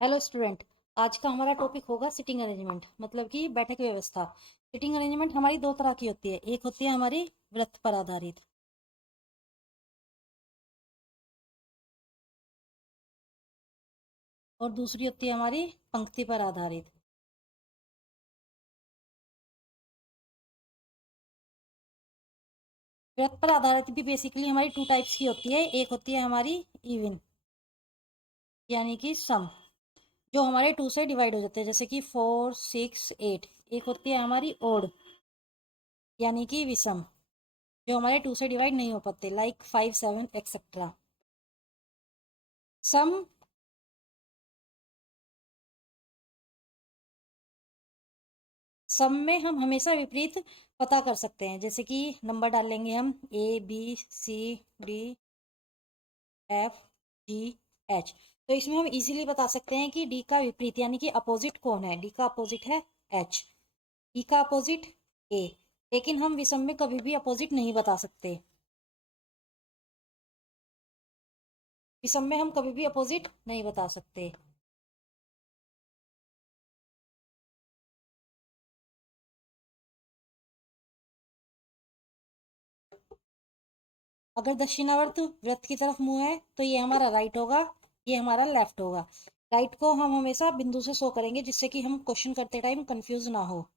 Hello student. आज का हमारा टॉपिक होगा सिटिंग अरेंजमेंट, मतलब कि बैठक व्यवस्था। सिटिंग अरेंजमेंट हमारी दो तरह की होती है। एक होती है हमारी वृत्त पर आधारित, और दूसरी होती है हमारी पंक्ति पर आधारित। वृत्त पर आधारित भी बेसिकली हमारी टू टाइप्स की होती है। एक होती है हमारी इवन, यानी कि सम, जो हमारे टू से डिवाइड हो जाते हैं, जैसे कि 4, 6, 8। एक होती है हमारी ओड, यानी कि विषम, जो हमारे टू से डिवाइड नहीं हो पाते, लाइक 5, 7 एक्सेट्रा। सम सम में हम हमेशा विपरीत पता कर सकते हैं, जैसे कि नंबर डाल लेंगे हम ABCDFGH। तो इसमें हम इजीली बता सकते हैं कि डी का विपरीत यानी कि अपोजिट कौन है। डी का अपोजिट है एच, ई का अपोजिट ए। लेकिन हम विषम में कभी भी अपोजिट नहीं बता सकते। विषम में हम कभी भी अपोजिट नहीं बता सकते। अगर दक्षिणावर्त वृत्त की तरफ मुंह है तो ये हमारा राइट होगा, ये हमारा लेफ्ट होगा। राइट को हम हमेशा बिंदु से शो करेंगे, जिससे कि हम क्वेश्चन करते टाइम कंफ्यूज ना हो।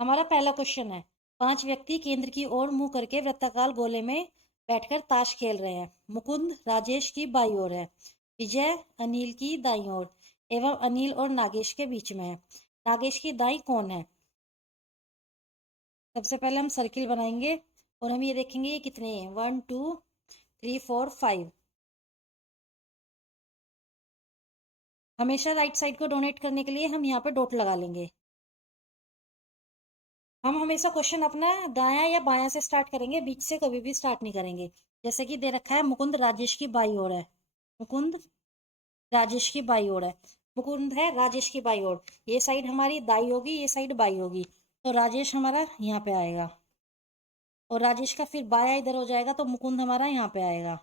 हमारा पहला क्वेश्चन है, पांच व्यक्ति केंद्र की ओर मुंह करके वृत्ताकार गोले में बैठकर ताश खेल रहे हैं। मुकुंद राजेश की बाई ओर है, विजय अनिल की दाई ओर, एवं अनिल और नागेश के बीच में है। नागेश की दाई कौन है? सबसे पहले हम सर्किल बनाएंगे और हम ये देखेंगे ये कितने हैं। 1, 2, 3, 4, 5। हमेशा राइट साइड को डोनेट करने के लिए हम यहाँ पे डॉट लगा लेंगे। हम हमेशा क्वेश्चन अपना दायां या बायां से स्टार्ट करेंगे, बीच से कभी भी स्टार्ट नहीं करेंगे। जैसे कि दे रखा है मुकुंद राजेश की बाई ओर है, मुकुंद राजेश की बाई ओर है। मुकुंद है राजेश की बाई ओर, ये साइड हमारी दाई होगी, ये साइड बाई होगी। तो राजेश हमारा यहाँ पे आएगा, और राजेश का फिर बाया इधर हो जाएगा, तो मुकुंद हमारा यहाँ पे आएगा।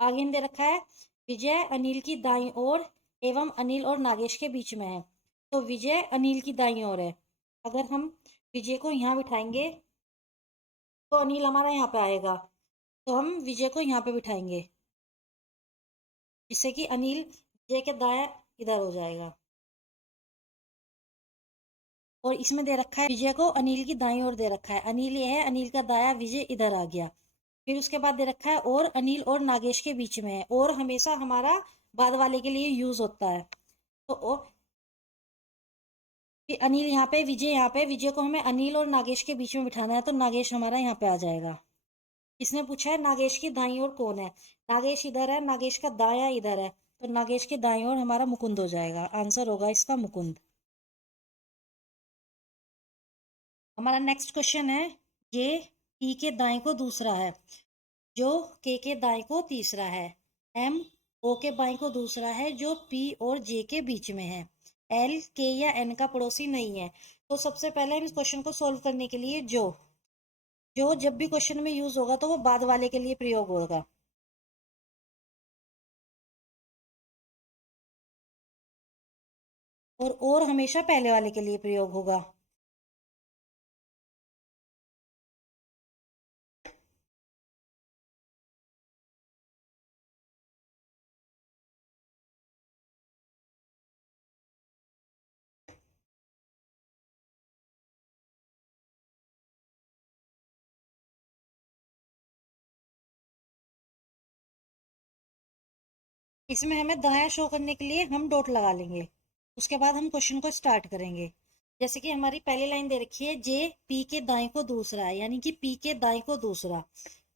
आगे दे रखा है विजय अनिल की दाई ओर एवं अनिल और नागेश के बीच में है। तो विजय अनिल की दाई ओर है। अगर हम विजय को यहाँ बिठाएंगे तो अनिल हमारा यहाँ पे आएगा, तो हम विजय को यहाँ पे बिठाएंगे, जिससे कि अनिल विजय के दाया इधर हो जाएगा। और इसमें दे रखा है विजय को अनिल की दाई ओर दे रखा है। अनिल ये है, अनिल का दाया, विजय इधर आ गया। फिर उसके बाद दे रखा है और अनिल और नागेश के बीच में है। और हमेशा हमारा बाद वाले के लिए यूज होता है। तो कि अनिल यहाँ पे, विजय यहाँ पे, विजय को हमें अनिल और नागेश के बीच में बिठाना है, तो नागेश हमारा यहाँ पे आ जाएगा। इसने पूछा है नागेश की दाईं ओर कौन है। नागेश इधर है, नागेश का दाया इधर है, तो नागेश की दाईं ओर हमारा मुकुंद हो जाएगा। आंसर होगा इसका मुकुंद। हमारा नेक्स्ट क्वेश्चन है, ये पी के दाएं को दूसरा है, जो के दाएं को तीसरा है। एम ओ के बाएं को दूसरा है, जो पी और जे के बीच में है। एल के या एन का पड़ोसी नहीं है। तो सबसे पहले हम इस क्वेश्चन को सोल्व करने के लिए जो जो जब भी क्वेश्चन में यूज होगा तो वो बाद वाले के लिए प्रयोग होगा। और हमेशा पहले वाले के लिए प्रयोग होगा। इसमें हमें दायां शो करने के लिए हम डॉट लगा लेंगे। उसके बाद हम क्वेश्चन को स्टार्ट करेंगे। जैसे कि हमारी पहली लाइन दे रखी है, जे पी के दाएं को दूसरा है, यानी कि पी के दाएं को दूसरा।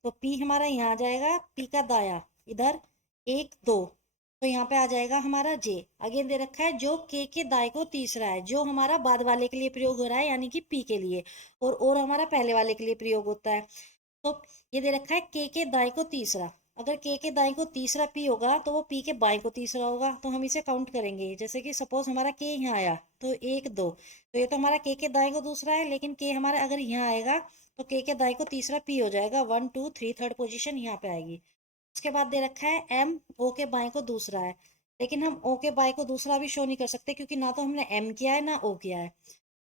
तो पी हमारा यहाँ आ जाएगा, पी का दाया इधर 1, 2, तो यहाँ पे आ जाएगा हमारा जे। आगे दे रखा है जो के दाएं को तीसरा है, जो हमारा बाद वाले के लिए प्रयोग हो रहा है, यानी कि पी के लिए। और हमारा पहले वाले के लिए प्रयोग होता है। तो ये दे रखा है के दाएं को तीसरा। अगर के दाएं को तीसरा पी होगा तो वो पी के बाएं को तीसरा होगा, तो हम इसे काउंट करेंगे। जैसे कि सपोज हमारा के यहाँ आया तो 1, 2, तो ये तो हमारा के दाएं को दूसरा है, लेकिन के हमारा अगर यहाँ आएगा तो के दाएं को तीसरा पी हो जाएगा। 1, 2, 3 थर्ड पोजीशन यहाँ पे आएगी। उसके बाद दे रखा है एम ओ के बाएं को दूसरा है, लेकिन हम ओ के बाय को दूसरा भी शो नहीं कर सकते, क्योंकि ना तो हमने एम किया है ना ओ किया है।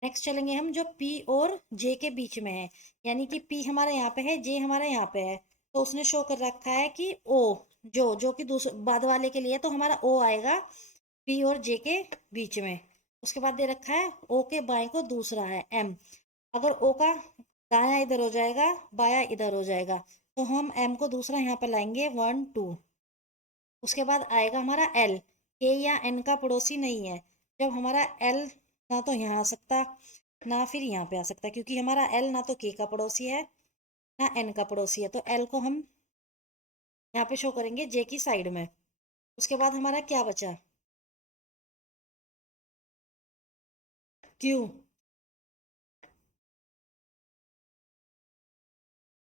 नेक्स्ट चलेंगे हम जो पी और जे के बीच में है, यानी कि पी हमारा यहाँ पे है, जे हमारा यहाँ पे है, तो उसने शो कर रखा है कि ओ, जो कि दूसरे बाद वाले के लिए, तो हमारा ओ आएगा पी और जे के बीच में। उसके बाद दे रखा है ओ के बाएं को दूसरा है एम। अगर ओ का दाया इधर हो जाएगा, बाया इधर हो जाएगा, तो हम एम को दूसरा यहाँ पे लाएंगे 1 2। उसके बाद आएगा हमारा एल। के या एन का पड़ोसी नहीं है। जब हमारा एल ना तो यहाँ आ सकता ना फिर यहाँ पे आ सकता, क्योंकि हमारा एल ना तो के का पड़ोसी है ना एन का पड़ोसी है, तो एल को हम यहाँ पे शो करेंगे जे की साइड में। उसके बाद हमारा क्या बचा, क्यू।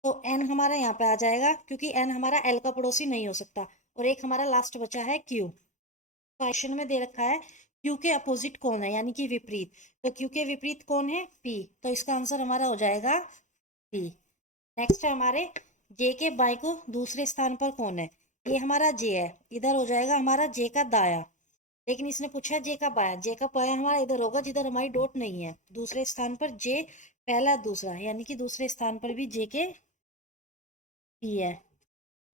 तो एन हमारा यहाँ पे आ जाएगा, क्योंकि एन हमारा एल का पड़ोसी नहीं हो सकता। और एक हमारा लास्ट बचा है क्यू। क्वेश्चन में दे रखा है क्यू के अपोजिट कौन है, यानी कि विपरीत। तो क्यू के विपरीत कौन है, पी। तो इसका आंसर हमारा हो जाएगा पी। नेक्स्ट है हमारे जे के बाई को दूसरे स्थान पर कौन है। ये हमारा जे है, इधर हो जाएगा हमारा जे का दाया। लेकिन इसने पूछा है जे का बाया, जे का बाया हमारा इधर होगा जिधर हमारी डॉट नहीं है। दूसरे स्थान पर जे पहला दूसरा, यानी कि दूसरे स्थान पर भी जे के पी है।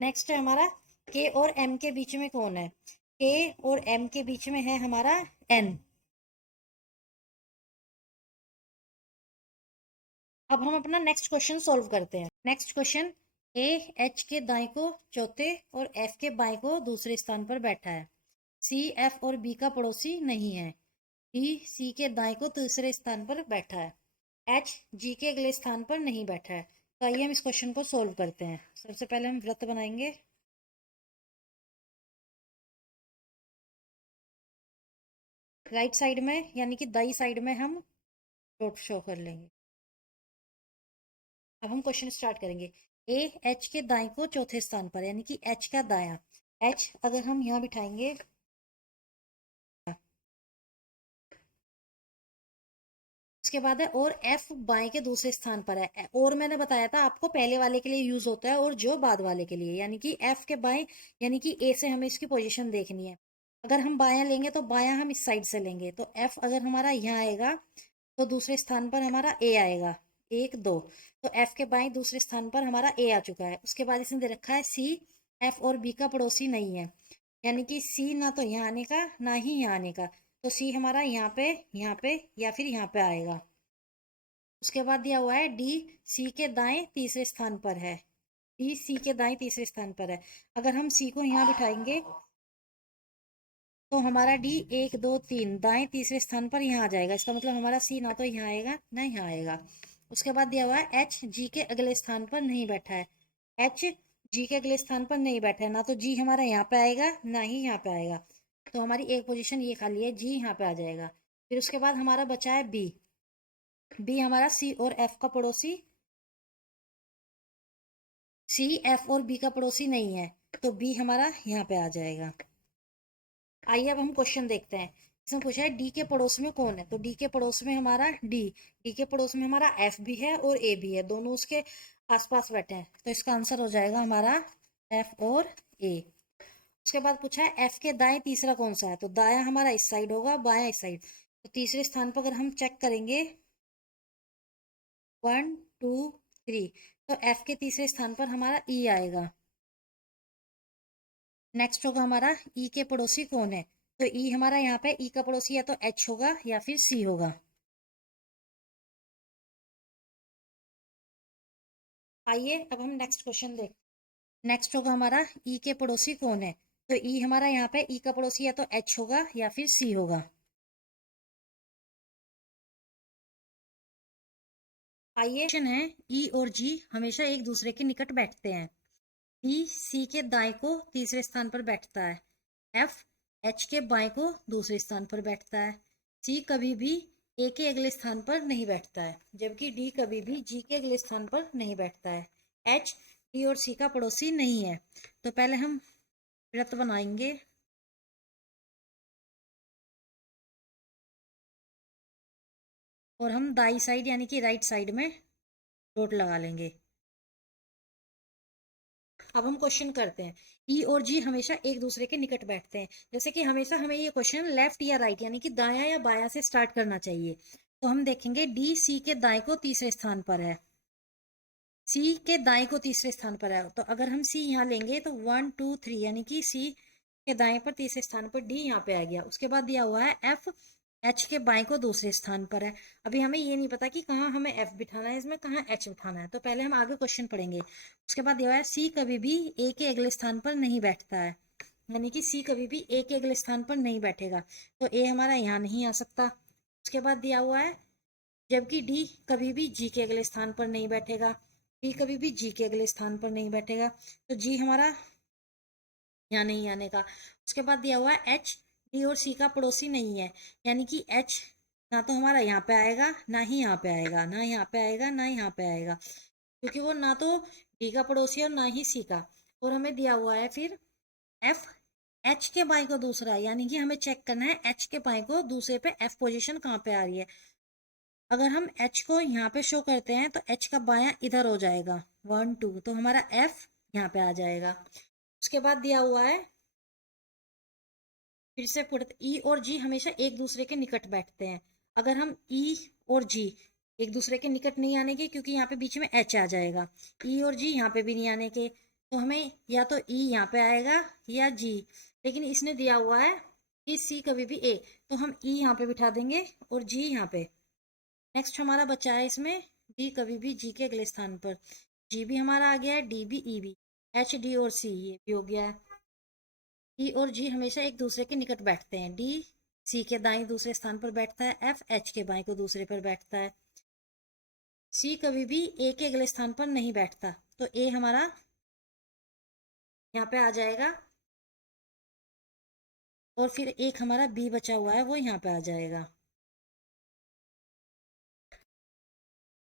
नेक्स्ट है हमारा के और एम के बीच में कौन है। के और एम के बीच में है हमारा एन। अब हम अपना नेक्स्ट क्वेश्चन सॉल्व करते हैं। नेक्स्ट क्वेश्चन, ए एच के दाएं को चौथे और एफ के बाएं को दूसरे स्थान पर बैठा है। सी एफ और बी का पड़ोसी नहीं है। डी सी के दाएं को तीसरे स्थान पर बैठा है। एच जी के अगले स्थान पर नहीं बैठा है। तो आइए हम इस क्वेश्चन को सॉल्व करते हैं। सबसे पहले हम वृत्त बनाएंगे। राइट साइड में यानी कि दाई साइड में हम डॉट शो कर लेंगे। अब हम क्वेश्चन स्टार्ट करेंगे। ए एच के दाएं को चौथे स्थान पर, यानी कि एच का दाया। एच अगर हम यहाँ बिठाएंगे, उसके बाद है और एफ बाएं के दूसरे स्थान पर है। और मैंने बताया था आपको पहले वाले के लिए यूज होता है और जो बाद वाले के लिए, यानी कि एफ के बाएं, यानी कि ए से हमें इसकी पोजीशन देखनी है। अगर हम बायां लेंगे तो बायां हम इस साइड से लेंगे, तो एफ अगर हमारा यहाँ आएगा तो दूसरे स्थान पर हमारा ए आएगा, एक दो। तो एफ के बाएं दूसरे स्थान पर हमारा ए आ चुका है। उसके बाद इसने दे रखा है सी एफ और बी का पड़ोसी नहीं है, यानी कि सी ना तो यहाँ आने का ना ही यहाँ आने का। तो सी हमारा यहाँ पे या फिर यहाँ पे आएगा। उसके बाद दिया हुआ है डी सी के दाएं तीसरे स्थान पर है। डी सी के दाएं तीसरे स्थान पर है। अगर हम सी को यहाँ बिठाएंगे तो हमारा डी एक दो तीन दाएं तीसरे स्थान पर यहाँ आ जाएगा। इसका मतलब हमारा सी ना तो यहाँ आएगा ना यहाँ आएगा। उसके बाद दिया हुआ है एच जी के अगले स्थान पर नहीं बैठा है। एच जी के अगले स्थान पर नहीं बैठा है, ना तो जी हमारा यहाँ पे आएगा ना ही यहाँ पे आएगा। तो हमारी एक पोजीशन ये खाली है, जी यहाँ पे आ जाएगा। फिर उसके बाद हमारा बचा है बी। बी हमारा सी और एफ का पड़ोसी, सी एफ और बी का पड़ोसी नहीं है, तो बी हमारा यहाँ पे आ जाएगा। आइए अब हम क्वेश्चन देखते हैं। इसमें पूछा है डी के पड़ोस में कौन है। तो डी के पड़ोस में हमारा डी के पड़ोस में हमारा एफ भी है और ए भी है, दोनों उसके आसपास बैठे हैं। तो इसका आंसर हो जाएगा हमारा एफ और ए। उसके बाद पूछा है एफ के दाएं तीसरा कौन सा है। तो दाया हमारा इस साइड होगा, बाया इस साइड। तो तीसरे स्थान पर अगर हम चेक करेंगे 1 2 3, तो एफ के तीसरे स्थान पर हमारा ई आएगा। नेक्स्ट होगा हमारा ई के पड़ोसी कौन है। तो ई हमारा यहाँ पे ई का पड़ोसी या तो एच होगा या फिर सी होगा। आइए अब हम नेक्स्ट क्वेश्चन देख। नेक्स्ट होगा हमारा ई के पड़ोसी कौन है। तो ई हमारा यहाँ पे ई का पड़ोसी या तो एच होगा या फिर सी होगा। आइए क्वेश्चन है ई और जी हमेशा एक दूसरे के निकट बैठते हैं। ई सी के दाएं को तीसरे स्थान पर बैठता है। एफ एच के बाएं को दूसरे स्थान पर बैठता है। सी कभी भी ए के अगले स्थान पर नहीं बैठता है, जबकि डी कभी भी जी के अगले स्थान पर नहीं बैठता है। एच डी और सी का पड़ोसी नहीं है। तो पहले हम वृत्त बनाएंगे। और हम दाई साइड यानी कि राइट साइड में डॉट लगा लेंगे। अब हम क्वेश्चन करते हैं। ई और जी हमेशा एक दूसरे के निकट बैठते हैं, जैसे कि हमेशा हमें ये क्वेश्चन लेफ्ट या राइट यानी कि दायां या बायां से स्टार्ट करना चाहिए। तो हम देखेंगे डी सी के दाएं को तीसरे स्थान पर है, सी के दाएं को तीसरे स्थान पर है। तो अगर हम सी यहाँ लेंगे तो 1 2 3 यानी कि सी के दाएं पर तीसरे स्थान पर, डी यहाँ पे आ गया। उसके बाद दिया हुआ है एफ एच के बाएं को दूसरे स्थान पर है। अभी हमें ये नहीं पता कि कहाँ हमें एफ बिठाना है, इसमें कहाँ एच बिठाना है, तो पहले हम आगे क्वेश्चन पढ़ेंगे। उसके बाद दिया हुआ है सी कभी भी ए के अगले स्थान पर नहीं बैठता है, यानी कि सी कभी भी ए के अगले स्थान पर नहीं बैठेगा, तो ए हमारा यहाँ नहीं आ सकता। उसके बाद दिया हुआ है जबकि डी कभी भी जी के अगले स्थान पर नहीं बैठेगा, डी कभी भी जी के अगले स्थान पर नहीं बैठेगा, तो जी हमारा यहाँ नहीं आने का। उसके बाद दिया हुआ है एच डी और सी का पड़ोसी नहीं है, यानी कि एच ना तो हमारा यहाँ पे आएगा ना ही यहाँ पे आएगा, ना यहाँ पे आएगा ना यहाँ पे आएगा, क्योंकि वो ना तो डी का पड़ोसी है और ना ही सी का। और हमें दिया हुआ है फिर एफ एच के बाएं को दूसरा, यानी कि हमें चेक करना है एच के बाएं को दूसरे पे एफ पोजीशन कहाँ पे आ रही है। अगर हम एच को यहाँ पे शो करते हैं तो एच का बायां इधर हो जाएगा 1 2, तो हमारा एफ यहाँ पे आ जाएगा। उसके बाद दिया हुआ है फिर से पढ़ते, ई और जी हमेशा एक दूसरे के निकट बैठते हैं। अगर हम ई और जी एक दूसरे के निकट नहीं आने के, क्योंकि यहाँ पे बीच में एच आ जाएगा, ई और जी यहाँ पे भी नहीं आने के, तो हमें या तो ई यहाँ पे आएगा या जी, लेकिन इसने दिया हुआ है कि सी कभी भी ए, तो हम ई यहाँ पे बिठा देंगे और जी यहाँ पे। नेक्स्ट हमारा बचा है इसमें डी कभी भी जी के अगले स्थान पर, जी भी हमारा आ गया है, डी भी ई भी, एच डी और सी ये भी हो गया है। ई और जी हमेशा एक दूसरे के निकट बैठते हैं, डी सी के दाएं दूसरे स्थान पर बैठता है, एफ एच के बाएं को दूसरे पर बैठता है, सी कभी भी ए के अगले स्थान पर नहीं बैठता, तो ए हमारा यहाँ पे आ जाएगा, और फिर एक हमारा बी बचा हुआ है वो यहाँ पे आ जाएगा।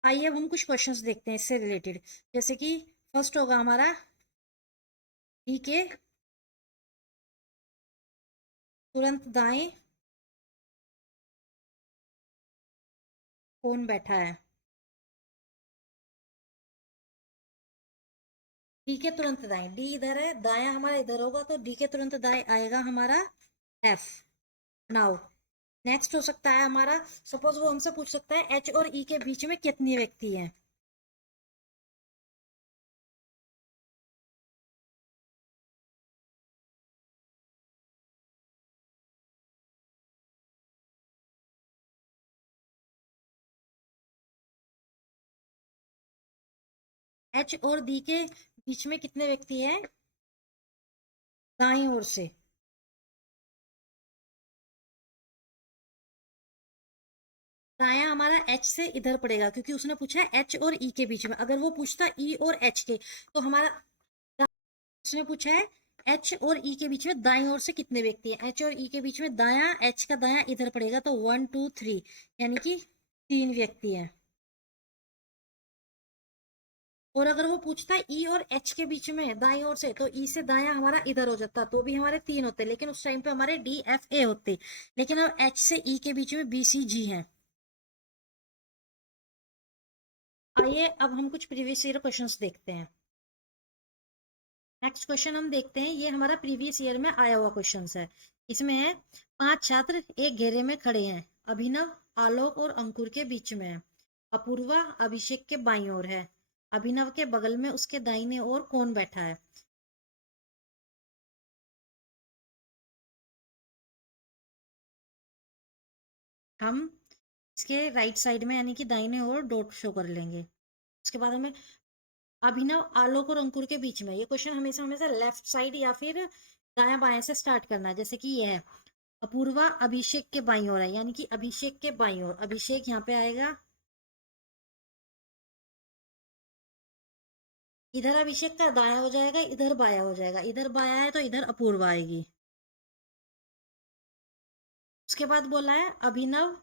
आइए अब हम कुछ क्वेश्चंस देखते हैं इससे रिलेटेड, जैसे कि फर्स्ट होगा हमारा डी के तुरंत दाएं कौन बैठा है। डी के तुरंत दाएं, डी इधर है, दाया हमारा इधर होगा, तो डी के तुरंत दाएं आएगा हमारा एफ। नाउ नेक्स्ट हो सकता है हमारा, सपोज वो हमसे पूछ सकता है एच और ई के बीच में कितने व्यक्ति हैं। एच और डी के बीच में कितने व्यक्ति हैं दाएं ओर से। दाया हमारा एच से इधर पड़ेगा, क्योंकि उसने पूछा है एच और ई के बीच में। अगर वो पूछता ई और एच के, तो हमारा उसने पूछा है एच और ई के बीच में दाएं ओर से कितने व्यक्ति हैं, एच और ई के बीच में दाया, एच का दाया इधर पड़ेगा, तो 1 2 3 यानी कि 3 व्यक्ति हैं। और अगर वो पूछता है ई और एच के बीच में दाएं ओर से, तो ई से दाया हमारा इधर हो जाता, तो भी हमारे 3 होते, लेकिन उस टाइम पे हमारे डी एफ ए होते। लेकिन अब एच से ई के बीच में बी सी जी है। आइए अब हम कुछ प्रीवियस ईयर क्वेश्चंस देखते हैं। नेक्स्ट क्वेश्चन हम देखते हैं, ये हमारा प्रीवियस ईयर में आया हुआ क्वेश्चन है। इसमें है 5 छात्र एक घेरे में खड़े हैं, अभिनव आलोक और अंकुर के बीच में है, अपूर्वा अभिषेक के बाईं ओर है, अभिनव के बगल में उसके दाहिने ओर कौन बैठा है। हम इसके राइट साइड में यानी कि दाहिने ओर डॉट शो कर लेंगे। उसके बाद हमें अभिनव आलोक और अंकुर के बीच में, ये क्वेश्चन हमेशा हमेशा लेफ्ट साइड या फिर दाया बाया से स्टार्ट करना है, जैसे कि ये है अपूर्वा अभिषेक के बाईं ओर है, यानी कि अभिषेक के बाईं ओर, अभिषेक यहाँ पे आएगा, इधर अभिषेक का दाया हो जाएगा, इधर बाया हो जाएगा, इधर बाया है तो इधर अपूर्वा आएगी। उसके बाद बोला है अभिनव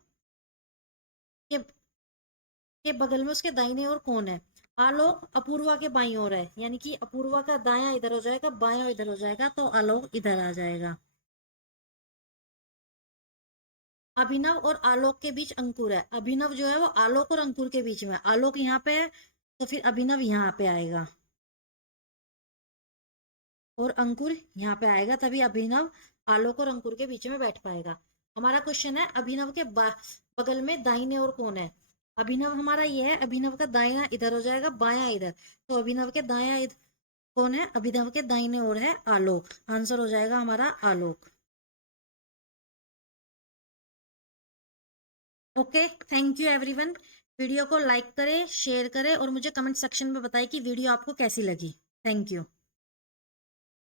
के बगल में उसके दाहिने ओर कौन है। आलोक अपूर्वा के बाईं ओर है, यानी कि अपूर्वा का दाया इधर हो जाएगा, बाया इधर हो जाएगा, तो आलोक इधर आ जाएगा। अभिनव और आलोक के बीच अंकुर है, अभिनव जो है वो आलोक और अंकुर के बीच में, आलोक यहाँ पे है तो फिर अभिनव यहाँ पे आएगा। और अंकुर यहाँ पे आएगा, तभी अभिनव आलोक और अंकुर के बीच में बैठ पाएगा। हमारा क्वेश्चन है अभिनव के बगल में दाहिने ओर कौन है। अभिनव हमारा ये है, अभिनव का दायां इधर हो जाएगा, बायां इधर, तो अभिनव के दायां इधर कौन है, अभिनव के दाहिने ओर है आलोक। आंसर हो जाएगा हमारा Alok. Okay, thank you everyone. Video को लाइक करें, शेयर करें और मुझे कमेंट सेक्शन में बताएं कि वीडियो आपको कैसी लगी। Thank you.